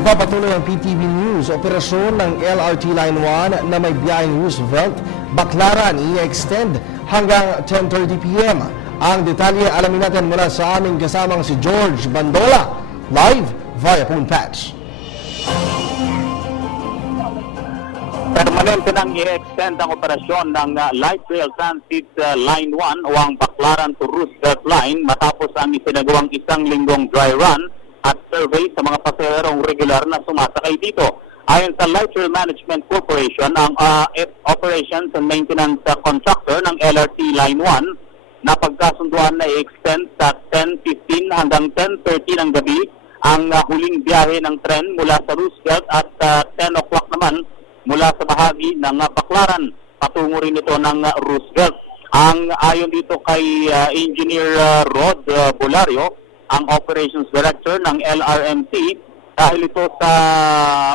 Nagpapatuloy ang PTV News, operasyon ng LRT Line 1 na may biyaheng Roosevelt, Baclaran i-extend hanggang 10:30 p.m. Ang detalye alamin natin mula sa aming kasamang si George Bandola, live via phone patch. Permanente nang i-extend ang operasyon ng Light Rail Transit Line 1 o ang Baclaran to Roosevelt Line matapos ang isinagawang isang linggong dry run at survey sa mga pasaherong regular na sumasakay dito. Ayon sa Light Rail Management Corporation, ang operations and maintenance contractor ng LRT Line 1 na pagkasunduan na i-extend sa 10:15 hanggang 10:30 ng gabi ang huling biyahe ng tren mula sa Roosevelt at 10 o'clock naman mula sa bahagi ng Baclaran patungo rin ito ng Roosevelt. Ang ayon dito kay Engineer Rod Bolario, ang Operations Director ng LRMC, dahil ito sa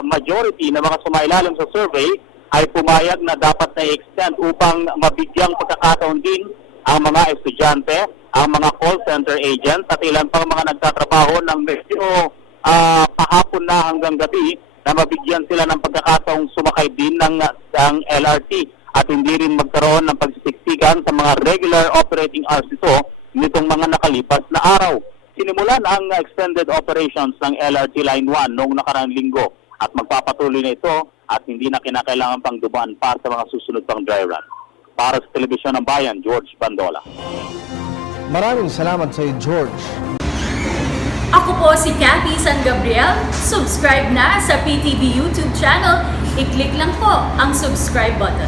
majority na mga sumailalim sa survey ay pumayag na dapat na i-extend upang mabigyang pagkakataon din ang mga estudyante, ang mga call center agents at ilan pang mga nagtatrabaho ng medyo pahapon na hanggang gabi na mabigyan sila ng pagkakataong sumakay din ng LRT at hindi rin magkaroon ng pagsisiksikan sa mga regular operating hours ito nitong mga nakalipas na araw. Sinimulan ang extended operations ng LRT Line 1 noong nakaraang linggo at magpapatuloy na ito at hindi na kinakailangan pang dumaan pa sa mga susunod pang dry run. Para sa Telebisyon ng Bayan, George Bandola. Maraming salamat sa iyo, George. Ako po si Cathy San Gabriel. Subscribe na sa PTV YouTube channel. I-click lang po ang subscribe button.